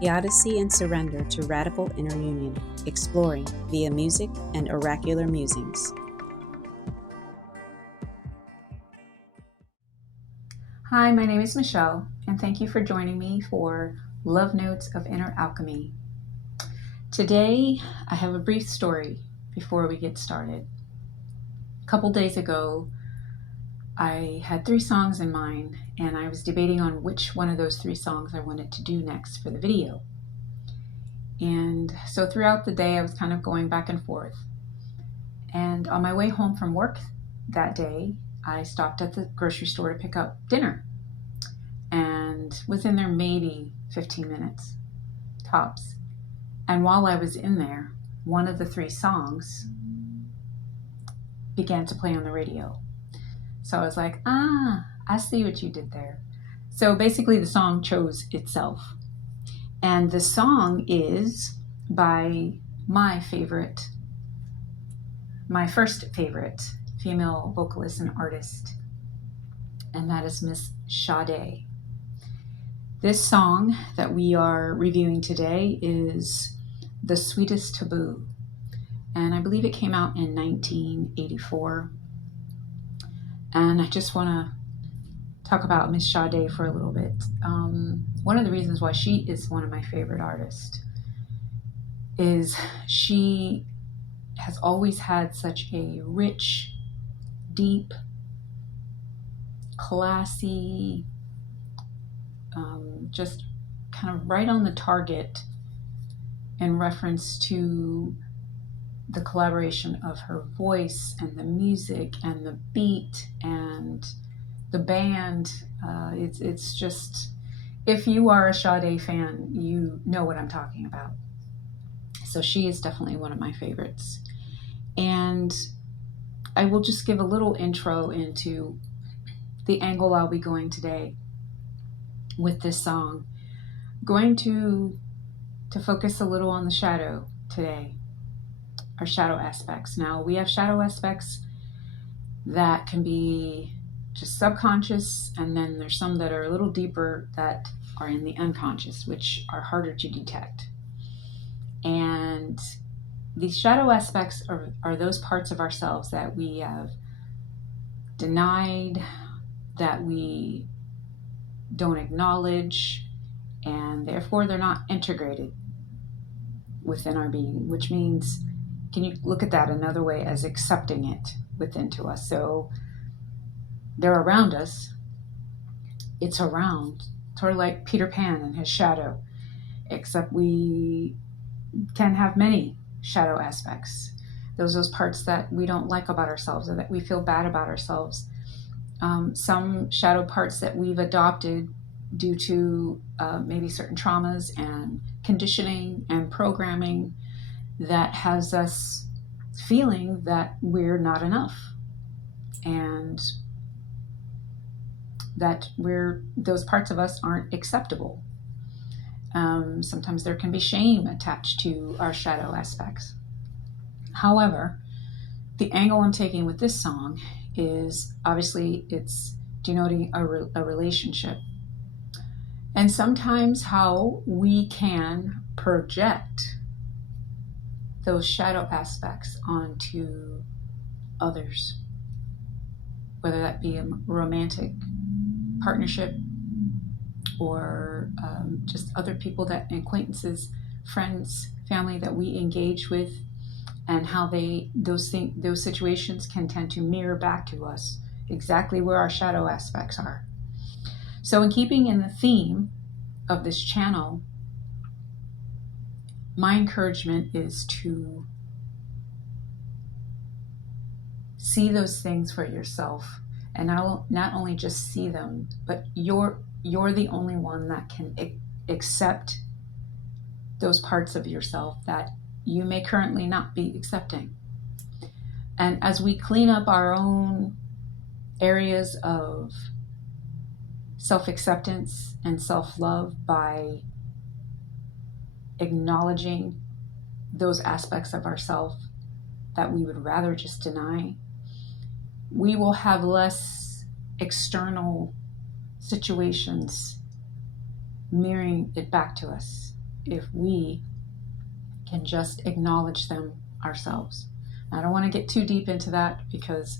the odyssey and surrender to radical inner union, exploring via music and oracular musings. Hi, my name is Michelle, and thank you for joining me for Love Notes of Inner Alchemy. Today, I have a brief story before we get started. A couple days ago, I had 3 songs in mind, and I was debating on which one of those 3 songs I wanted to do next for the video. And so throughout the day, I was kind of going back and forth. And on my way home from work that day, I stopped at the grocery store to pick up dinner and was in there maybe 15 minutes tops. And while I was in there, one of the 3 songs began to play on the radio. So I was like, I see what you did there. So basically the song chose itself. And the song is by my first favorite female vocalist and artist, and that is Miss Sade. This song that we are reviewing today is The Sweetest Taboo, and I believe it came out in 1984. And I just want to talk about Miss Sade for a little bit. One of the reasons why she is one of my favorite artists is she has always had such a rich, deep, classy, just kind of right on the target in reference to the collaboration of her voice and the music and the beat and the band. It's just, if you are a Sade fan, you know what I'm talking about. So she is definitely one of my favorites. And I will just give a little intro into the angle I'll be going today with this song. Going to focus a little on the shadow today, our shadow aspects. Now, we have shadow aspects that can be just subconscious, and then there's some that are a little deeper that are in the unconscious, which are harder to detect. And these shadow aspects are those parts of ourselves that we have denied, that we don't acknowledge, and therefore they're not integrated within our being, which means, can you look at that another way as accepting it within to us? So they're around us. It's around, sort of like Peter Pan and his shadow, except we can have many shadow aspects. Those parts that we don't like about ourselves or that we feel bad about ourselves. Some shadow parts that we've adopted due to maybe certain traumas and conditioning and programming that has us feeling that we're not enough and that those parts of us aren't acceptable. Sometimes there can be shame attached to our shadow aspects. However, the angle I'm taking with this song is obviously it's denoting a relationship. And sometimes how we can project those shadow aspects onto others, whether that be a romantic partnership or just other people, that acquaintances, friends, family that we engage with, and how those situations can tend to mirror back to us exactly where our shadow aspects are. So in keeping in the theme of this channel, my encouragement is to see those things for yourself, and not only just see them, but you're the only one that can accept those parts of yourself that you may currently not be accepting. And as we clean up our own areas of self-acceptance and self-love by acknowledging those aspects of ourselves that we would rather just deny, we will have less external situations mirroring it back to us. if we can just acknowledge them ourselves. I don't want to get too deep into that because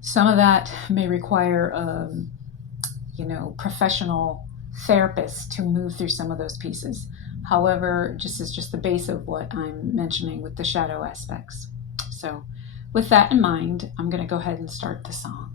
some of that may require professional therapists to move through some of those pieces. However, just the base of what I'm mentioning with the shadow aspects. So with that in mind, I'm going to go ahead and start the song.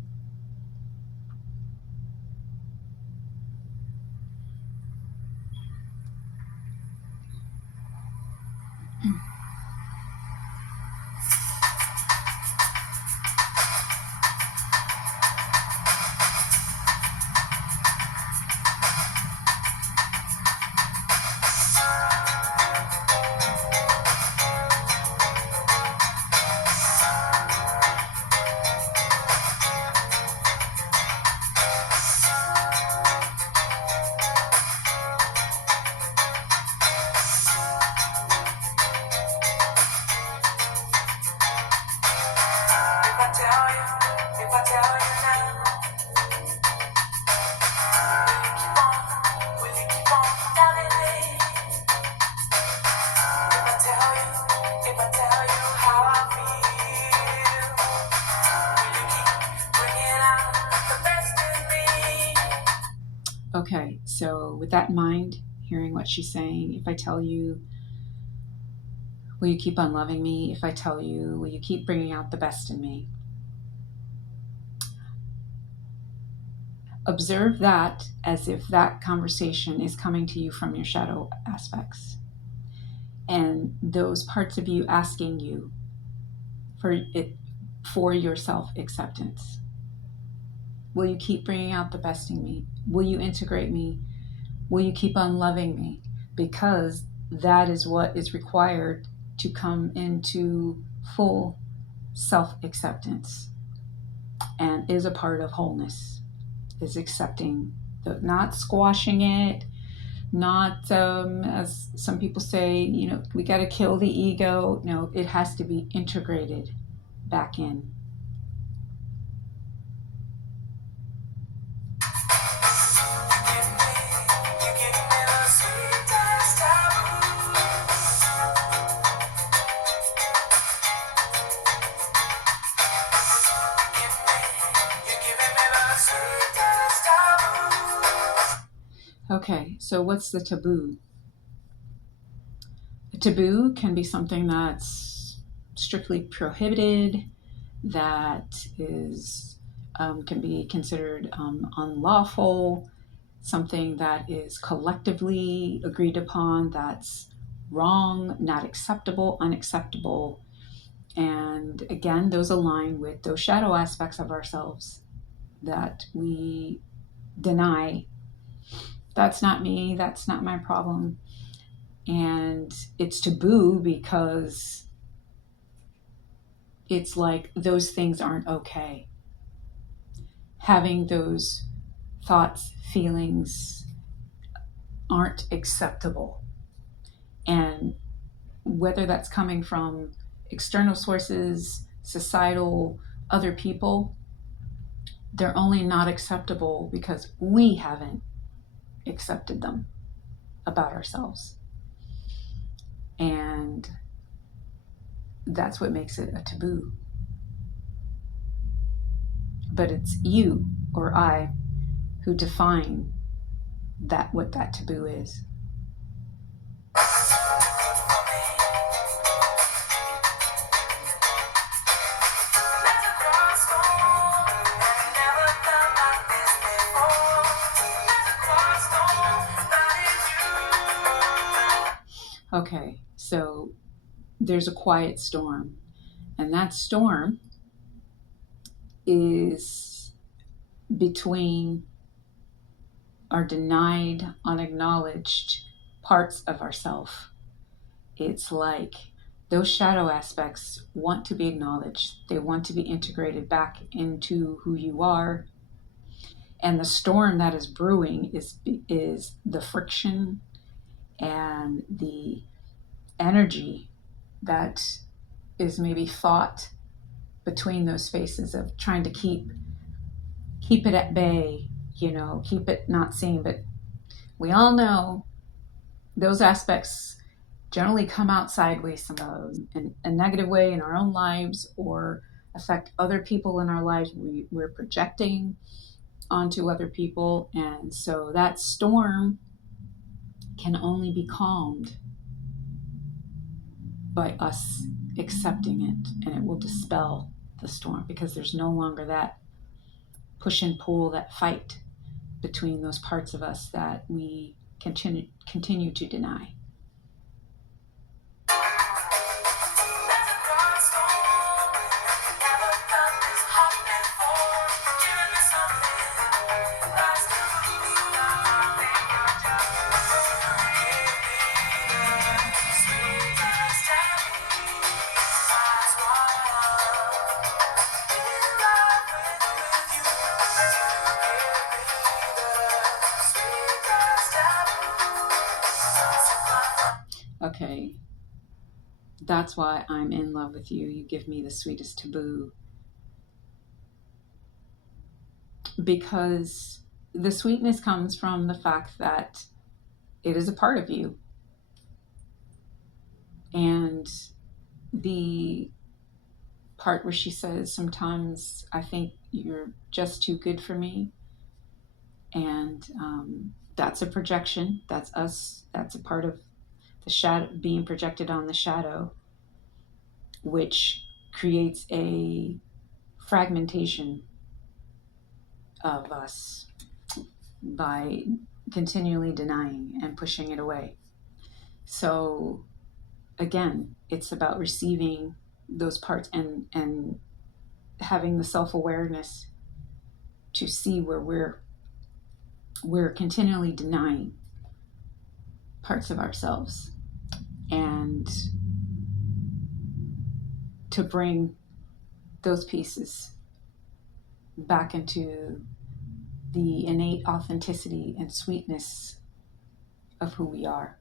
Okay, so with that in mind, hearing what she's saying, if I tell you, will you keep on loving me? If I tell you, will you keep bringing out the best in me? Observe that as if that conversation is coming to you from your shadow aspects. And those parts of you asking you for your self-acceptance. Will you keep bringing out the best in me? Will you integrate me? Will you keep on loving me? Because that is what is required to come into full self-acceptance and is a part of wholeness, is accepting, not squashing it, not as some people say, we got to kill the ego. No, it has to be integrated back in. Okay, so what's the taboo? A taboo can be something that's strictly prohibited, that is can be considered unlawful, something that is collectively agreed upon that's wrong, not acceptable, unacceptable. And again, those align with those shadow aspects of ourselves that we deny. That's not me, that's not my problem. And it's taboo because it's like those things aren't okay. Having those thoughts, feelings aren't acceptable. And whether that's coming from external sources, societal, other people, they're only not acceptable because we haven't accepted them about ourselves. And that's what makes it a taboo. But it's you or I who define what that taboo is. Okay, so there's a quiet storm, and that storm is between our denied, unacknowledged parts of ourself. It's like those shadow aspects want to be acknowledged. They want to be integrated back into who you are. And the storm that is brewing is the friction and the energy that is maybe fought between those spaces of trying to keep it at bay, keep it not seen. But we all know those aspects generally come out sideways somehow in a negative way in our own lives or affect other people in our lives. We're projecting onto other people. And so that storm can only be calmed by us accepting it, and it will dispel the storm because there's no longer that push and pull, that fight between those parts of us that we continue to deny. Okay, that's why I'm in love with you. You give me the sweetest taboo. Because the sweetness comes from the fact that it is a part of you. And the part where she says, sometimes I think you're just too good for me. And that's a projection. That's us. That's a part of the shadow being projected on the shadow, which creates a fragmentation of us by continually denying and pushing it away. So again, it's about receiving those parts and having the self-awareness to see where we're continually denying parts of ourselves, and to bring those pieces back into the innate authenticity and sweetness of who we are.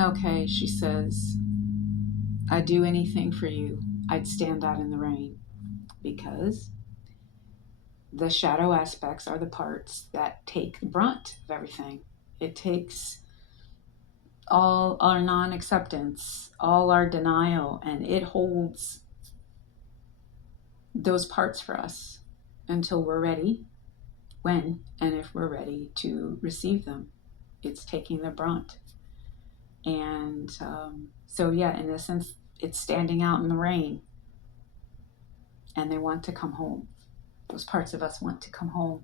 Okay, she says, I'd do anything for you. I'd stand out in the rain. Because the shadow aspects are the parts that take the brunt of everything. It takes all our non-acceptance, all our denial, and it holds those parts for us until we're ready, when and if we're ready to receive them. It's taking the brunt. And so, yeah, in a sense, it's standing out in the rain, and they want to come home. Those parts of us want to come home.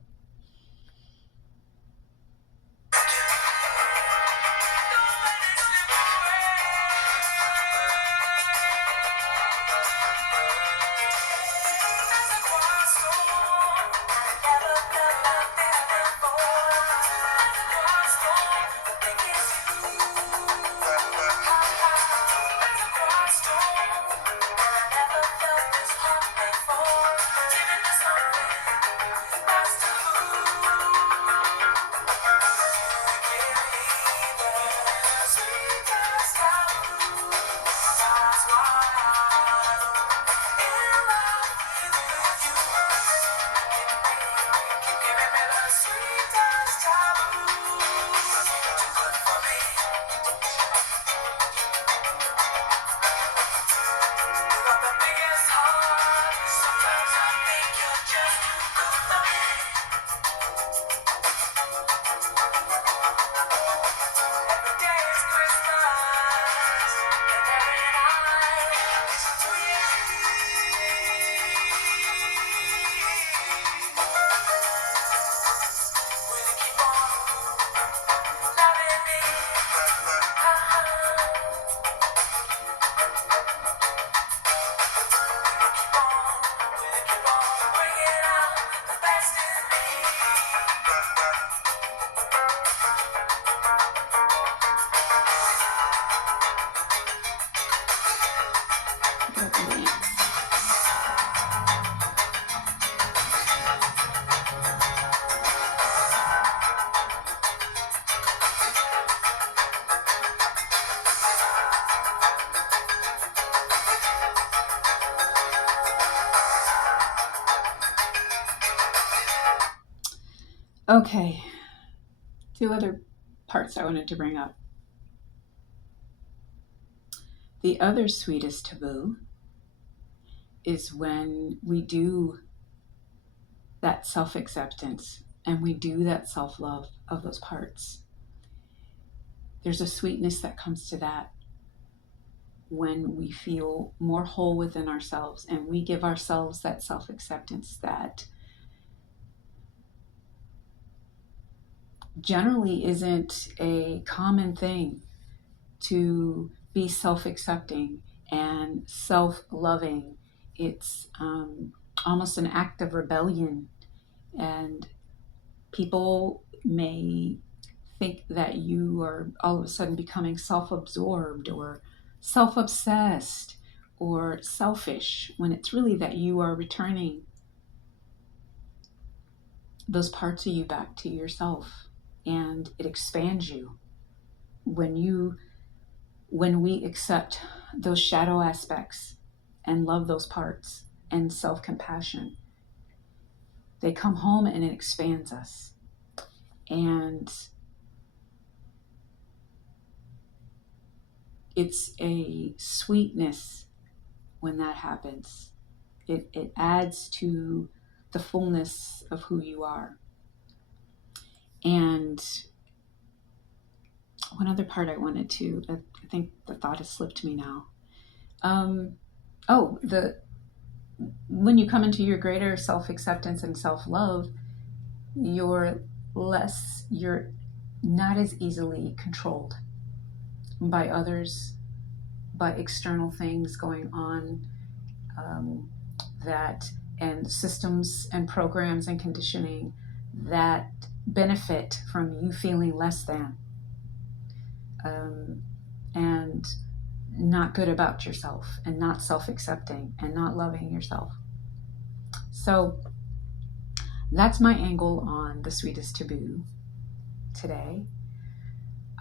Okay, two other parts I wanted to bring up. The other sweetest taboo is when we do that self acceptance and we do that self love of those parts. There's a sweetness that comes to that when we feel more whole within ourselves and we give ourselves that self acceptance that generally isn't a common thing, to be self accepting and self loving. It's almost an act of rebellion, and people may think that you are all of a sudden becoming self absorbed or self obsessed or selfish, when it's really that you are returning those parts of you back to yourself, and it expands you when you when we accept those shadow aspects and love those parts and self compassion. They come home and it expands us. And it's a sweetness when that happens. It adds to the fullness of who you are. And one other part I wanted to, I think the thought has slipped me now. Um, oh, the when you come into your greater self acceptance and self love, you're not as easily controlled by others, by external things going on, um, that and systems and programs and conditioning that benefit from you feeling less than, and not good about yourself and not self-accepting and not loving yourself. So that's my angle on the sweetest taboo today.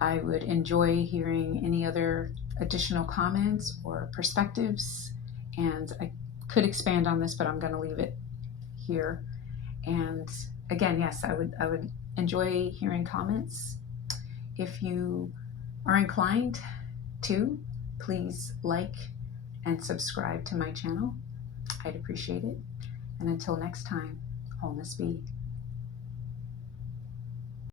I would enjoy hearing any other additional comments or perspectives, and I could expand on this, but I'm going to leave it here. And again, yes, I would enjoy hearing comments. If you are inclined to, please like and subscribe to my channel. I'd appreciate it. And until next time, wholeness be.